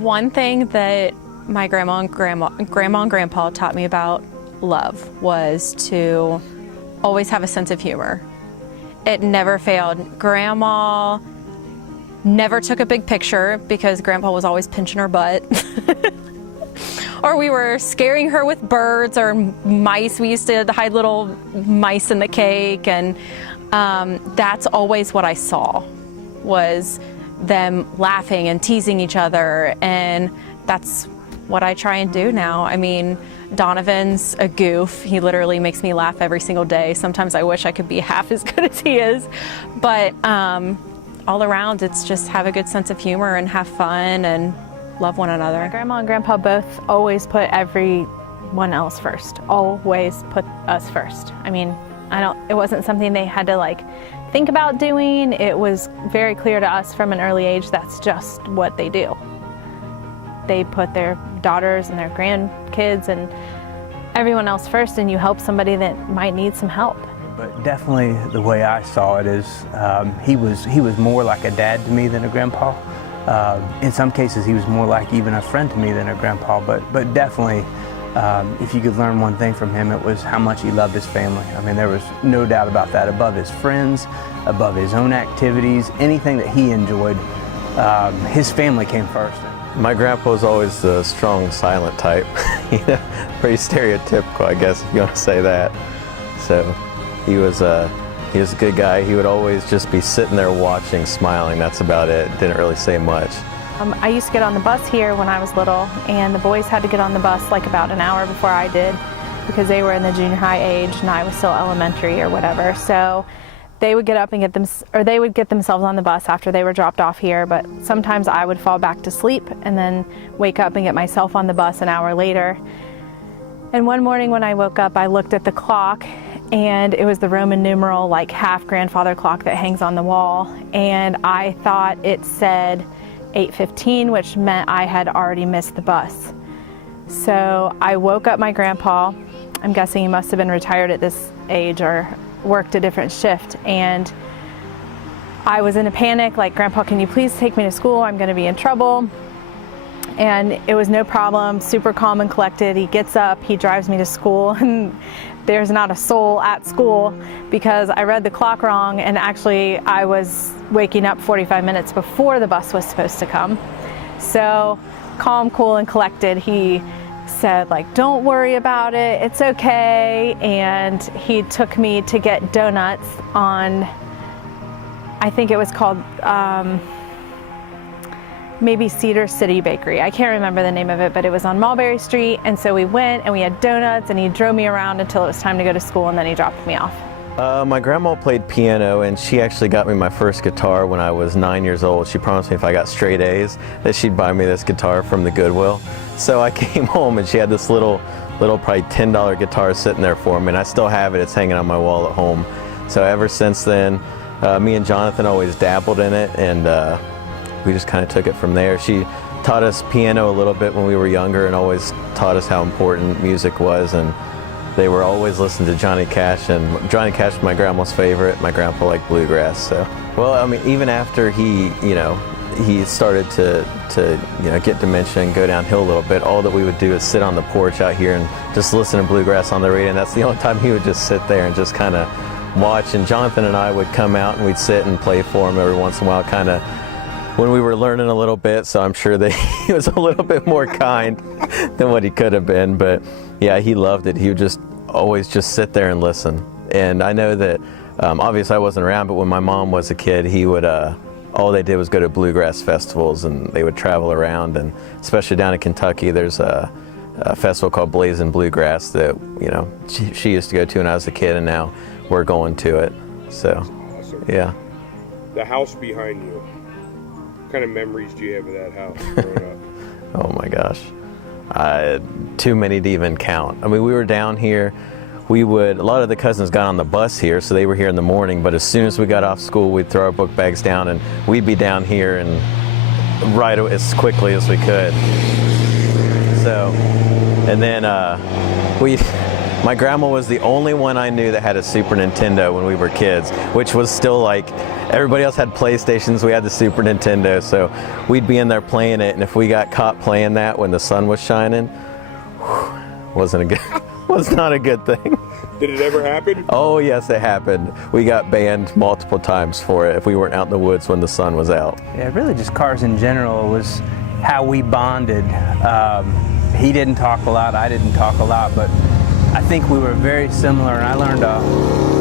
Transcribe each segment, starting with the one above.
One thing that my grandma and grandpa taught me about love was to always have a sense of humor. It never failed. Grandma never took a big picture because Grandpa was always pinching her butt. Or we were scaring her with birds or mice. We used to hide little mice in the cake, and that's always what I saw, was them laughing and teasing each other, and that's what I try and do now. I mean, Donovan's a goof. He literally makes me laugh every single day. Sometimes I wish I could be half as good as he is, but all around it's just have a good sense of humor and have fun and love one another. My grandma and grandpa both always put everyone else first, always put us first. I mean, it wasn't something they had to like think about doing. It was very clear to us from an early age that's just what they do. They put their daughters and their grandkids and everyone else first, and you help somebody that might need some help. But definitely the way I saw it is he was more like a dad to me than a grandpa. In some cases he was more like even a friend to me than a grandpa, but definitely if you could learn one thing from him, it was how much he loved his family. I mean, there was no doubt about that. Above his friends, above his own activities, anything that he enjoyed, his family came first. My grandpa was always the strong, silent type. Pretty stereotypical, I guess, if you want to say that. So he was a good guy. He would always just be sitting there watching, smiling. That's about it. Didn't really say much. I used to get on the bus here when I was little, and the boys had to get on the bus like about an hour before I did because they were in the junior high age and I was still elementary or whatever. So they would get up and they would get themselves on the bus after they were dropped off here, but sometimes I would fall back to sleep and then wake up and get myself on the bus an hour later. And one morning when I woke up, I looked at the clock, and it was the Roman numeral, like half grandfather clock that hangs on the wall, and I thought it said 8:15, which meant I had already missed the bus. So I woke up my grandpa. I'm guessing he must have been retired at this age or worked a different shift, and I was in a panic, like, Grandpa, can you please take me to school? I'm gonna be in trouble. And it was no problem, super calm and collected. He gets up, he drives me to school, and there's not a soul at school because I read the clock wrong, and actually I was waking up 45 minutes before the bus was supposed to come. So calm, cool, and collected, he said, like, don't worry about it, it's okay. And he took me to get donuts on, I think it was called maybe Cedar City Bakery. I can't remember the name of it, but it was on Mulberry Street. And so we went and we had donuts, and he drove me around until it was time to go to school, and then he dropped me off. My grandma played piano, and she actually got me my first guitar when I was 9 years old. She promised me if I got straight A's that she'd buy me this guitar from the Goodwill. So I came home and she had this little probably $10 guitar sitting there for me, and I still have it. It's hanging on my wall at home. So ever since then, me and Jonathan always dabbled in it, and we just kind of took it from there. She taught us piano a little bit when we were younger and always taught us how important music was, and they were always listening to Johnny Cash, and Johnny Cash was my grandma's favorite. My grandpa liked bluegrass. So, well, I mean, even after he started to get dementia and go downhill a little bit, all that we would do is sit on the porch out here and just listen to bluegrass on the radio, and that's the only time he would just sit there and just kind of watch. And Jonathan and I would come out and we'd sit and play for him every once in a while, kind of when we were learning a little bit, so I'm sure that he was a little bit more kind than what he could have been. But yeah, he loved it. He would just always just sit there and listen. And I know that obviously I wasn't around, but when my mom was a kid, he would all they did was go to bluegrass festivals, and they would travel around, and especially down in Kentucky there's a festival called Blazing Bluegrass that she used to go to when I was a kid, and now we're going to it. So awesome. Yeah. The house behind you, what kind of memories do you have of that house growing up? Oh my gosh, too many to even count. I mean, we were down here, a lot of the cousins got on the bus here, so they were here in the morning, but as soon as we got off school, we'd throw our book bags down and we'd be down here and right as quickly as we could. So, and then My grandma was the only one I knew that had a Super Nintendo when we were kids, which was still like, everybody else had PlayStations, we had the Super Nintendo, so we'd be in there playing it, and if we got caught playing that when the sun was shining, was not a good thing. Did it ever happen? Oh yes, it happened. We got banned multiple times for it if we weren't out in the woods when the sun was out. Yeah, really just cars in general was how we bonded. He didn't talk a lot, I didn't talk a lot, but I think we were very similar, and I learned a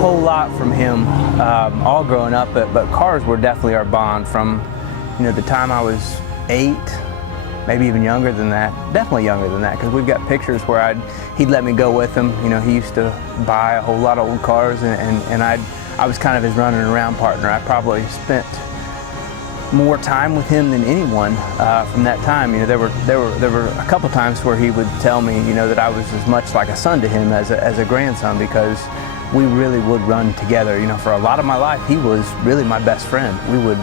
whole lot from him all growing up, but cars were definitely our bond from, you know, the time I was 8, maybe even younger than that, definitely younger than that, because we've got pictures where he'd let me go with him. You know, he used to buy a whole lot of old cars, and I was kind of his running around partner. I probably spent more time with him than anyone from that time. You know, there were a couple times where he would tell me, you know, that I was as much like a son to him as a grandson, because we really would run together. You know, for a lot of my life, he was really my best friend. We would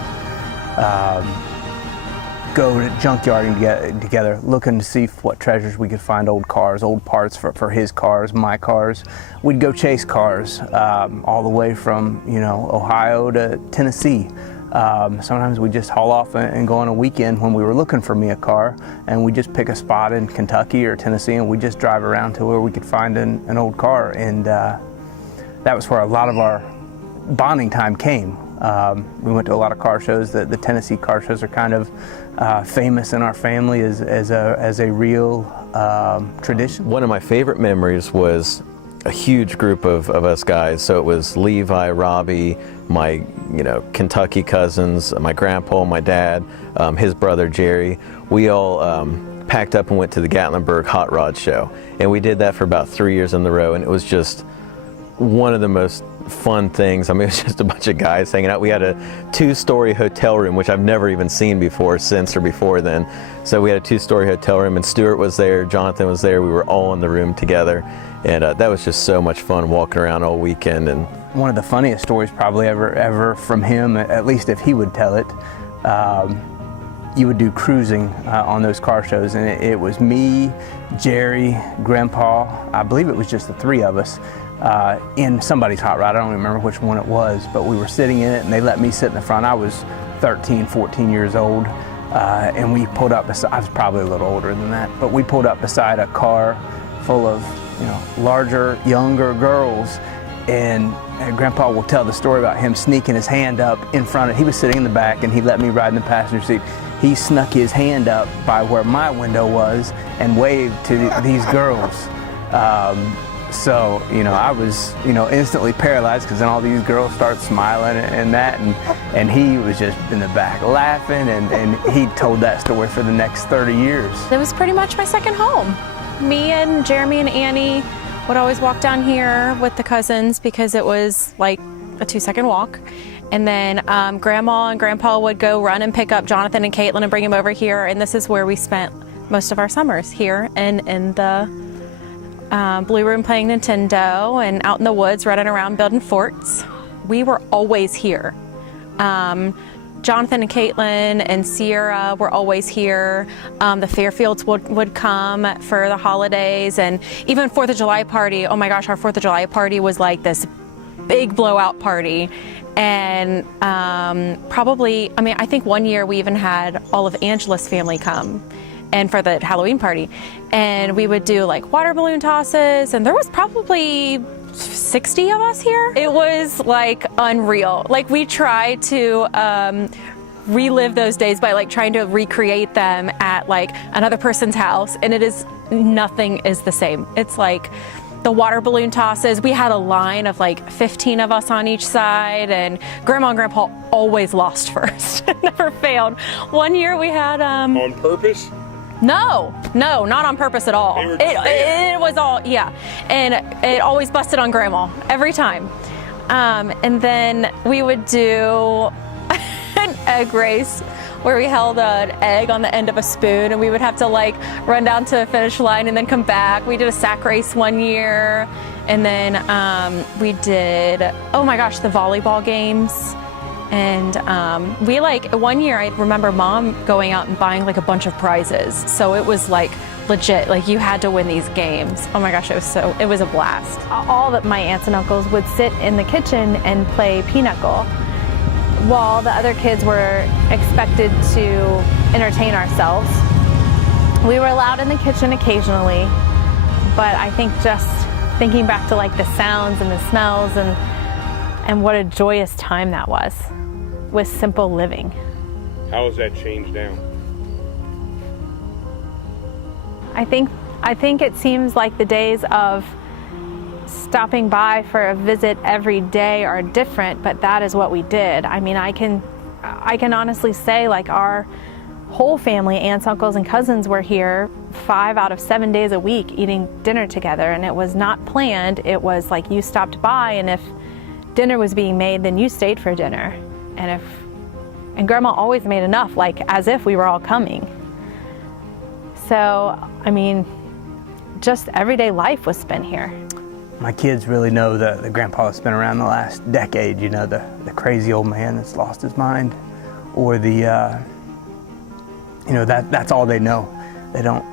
go junkyarding together, looking to see what treasures we could find, old cars, old parts for his cars, my cars. We'd go chase cars all the way from, you know, Ohio to Tennessee. Sometimes we'd just haul off and go on a weekend when we were looking for me a car, and we'd just pick a spot in Kentucky or Tennessee, and we'd just drive around to where we could find an old car, and that was where a lot of our bonding time came. We went to a lot of car shows. The Tennessee car shows are kind of famous in our family as a real tradition. One of my favorite memories was a huge group of us guys. So it was Levi, Robbie, my, you know, Kentucky cousins, my grandpa, my dad, his brother Jerry. We all packed up and went to the Gatlinburg Hot Rod Show, and we did that for about 3 years in a row, and it was just one of the most fun things. I mean, it was just a bunch of guys hanging out. We had a 2-story hotel room, which I've never even seen before then. So we had a 2-story hotel room, and Stuart was there, Jonathan was there. We were all in the room together, and that was just so much fun walking around all weekend. And one of the funniest stories probably ever from him, at least if he would tell it, you would do cruising on those car shows, and it was me, Jerry, Grandpa, I believe it was just the 3 of us, in somebody's hot rod. I don't remember which one it was, but we were sitting in it, and they let me sit in the front. I was 13, 14 years old, and we pulled up beside, I was probably a little older than that, but we pulled up beside a car full of, you know, larger, younger girls, and Grandpa will tell the story about him sneaking his hand up in front of, he was sitting in the back, and he let me ride in the passenger seat. He snuck his hand up by where my window was and waved to these girls. So, you know, I was, you know, instantly paralyzed, because then all these girls start smiling and he was just in the back laughing, and he told that story for the next 30 years. It was pretty much my second home. Me and Jeremy and Annie would always walk down here with the cousins, because it was like a 2-second walk. And then Grandma and Grandpa would go run and pick up Jonathan and Caitlin and bring them over here, and this is where we spent most of our summers, here and in the Blue Room playing Nintendo, and out in the woods running around building forts. We were always here. Jonathan and Caitlin and Sierra were always here. The Fairfields would come for the holidays, and even 4th of July party. Oh my gosh, our 4th of July party was like this big blowout party. And probably, I mean, I think one year we even had all of Angela's family come, and for the Halloween party. And we would do like water balloon tosses, and there was probably 60 of us here. It was like unreal. Like, we tried to relive those days by like trying to recreate them at like another person's house, and it is, nothing is the same. It's like the water balloon tosses, we had a line of like 15 of us on each side, and Grandma and Grandpa always lost first. Never failed. One year we had on purpose? No, not on purpose at all. It was all, yeah. And it always busted on Grandma, every time. And then we would do an egg race where we held an egg on the end of a spoon, and we would have to like run down to the finish line and then come back. We did a sack race one year, and then we did, oh my gosh, the volleyball games. And we like, one year I remember Mom going out and buying like a bunch of prizes. So it was like legit, like you had to win these games. Oh my gosh, it was a blast. All of my aunts and uncles would sit in the kitchen and play pinochle while the other kids were expected to entertain ourselves. We were allowed in the kitchen occasionally, but I think just thinking back to like the sounds and the smells and what a joyous time that was with simple living. How has that changed now? I think it seems like the days of stopping by for a visit every day are different, but that is what we did. I mean, I can honestly say, like, our whole family, aunts, uncles, and cousins were here 5 out of 7 days a week eating dinner together, and it was not planned. It was like you stopped by, and if dinner was being made, then you stayed for dinner. And Grandma always made enough, like as if we were all coming. So, I mean, just everyday life was spent here. My kids really know the grandpa that's been around the last decade, you know, the crazy old man that's lost his mind, or the, you know, that's all they know. They don't